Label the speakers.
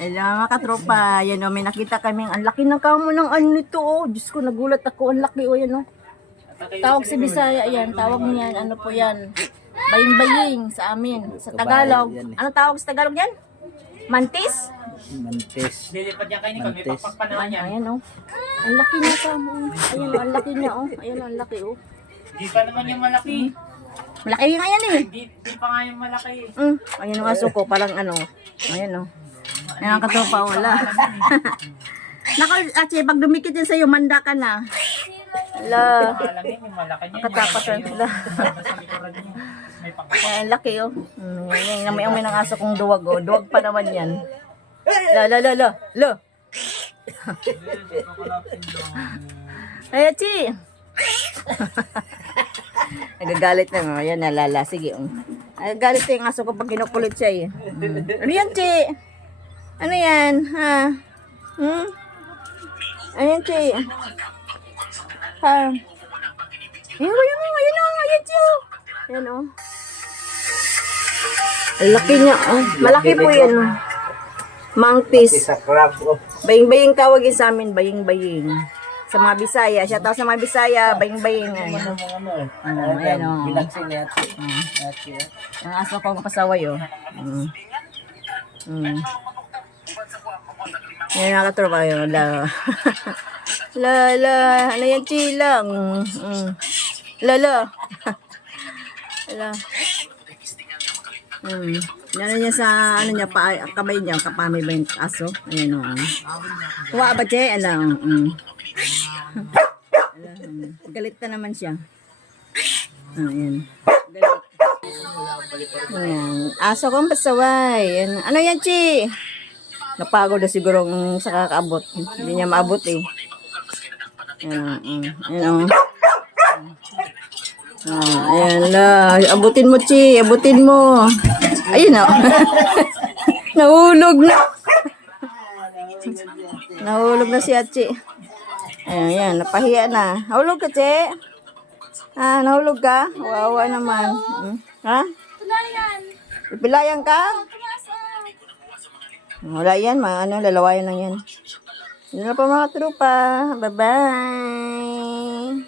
Speaker 1: Hello mga katropa, yan o, may nakita kami, ang laki ng kamo ng ano nito oh. Diyos ko, nagulat ako, ang laki oh, yan oh. Tawag si Bisaya yan, tawag niyan, ano po yan, baying-baying sa amin, sa Tagalog. Ano tawag sa Tagalog yan? Mantis?
Speaker 2: Mantis.
Speaker 3: Lilipad niya kayo ni May
Speaker 2: Mantis.
Speaker 3: pakpak pa naman yan.
Speaker 1: Ayan oh. Ang laki niya kamo. Ayan oh, ang laki niya oh. Ayan oh, ang laki oh.
Speaker 3: Di pa naman yung malaki.
Speaker 1: Malaki nga yan eh.
Speaker 3: Di, di pa nga yung malaki.
Speaker 1: Mm. Ayan ang aso ko, parang ano. Ayan oh. Ayan ang katropa, wala. Nako, Ache, pag dumikit yan sa'yo, manda ka na. Ala.
Speaker 3: Alam yun, yung malaki niya.
Speaker 1: Katapat
Speaker 3: yung
Speaker 1: sila. Ayan, laki oh. Mm, yan, yung may ng aso kong duwag oh. Duwag pa naman yan. La, la, la, la. La. Ay, Achi. Nagagalit na nga. Ayan, nalala. Sige. Um. Nagagalit na yung aso ko pag kinukulit siya eh. Ano yan, Chi? Ano yan? Ha? Hmm? Ano yan, Chi? Ha? Ayun, ayun, ayun, ayun, ayun, ayun, Chi. Ayan, oh. Laki niya, oh. Malaki po yan, oh. Mangpis.
Speaker 2: Sa crab oh.
Speaker 1: Baying-baying tawagin sa amin, baying-baying. Sa mga Bisaya, siya tawag sa mga Bisaya, baying-baying. Ay.
Speaker 2: Ano ano.
Speaker 1: Ah, ayan, oh.
Speaker 2: Ate. Ate. oh.
Speaker 1: Ang aso ko ang pasaway, oh. Mm. Mm. Yan nga katropa yun. La. la, la. Ano yan, chilang? Mm. La, la. la. Mm. Ano niya sa, ano niya, pa, kamay niya, kapamay ba yung aso? Ayan, oh. Kuha ba, che? Ano, mm. Galit na naman siya. Ayan. Galit. Ayan. Aso kong pasaway. Ayan. Ano yan, Chi? Napagod na siguro ang sa kakaabot. Hindi niya maabot eh. Ayan. mm. Ayan. oh. Ah, ayan la. Abutin mo, Chi. Abutin mo. Ayun na. Nahulog na. Nahulog na si Achi. Ayan, ayan. Napahiya na. Nahulog ka, Chi? Ah, nahulog ka? Wawa naman. Hmm? Ha? Pilayan ka? Wala yan, mga ano, lalawayan lang yan. Yun na po mga trupa. Bye-bye!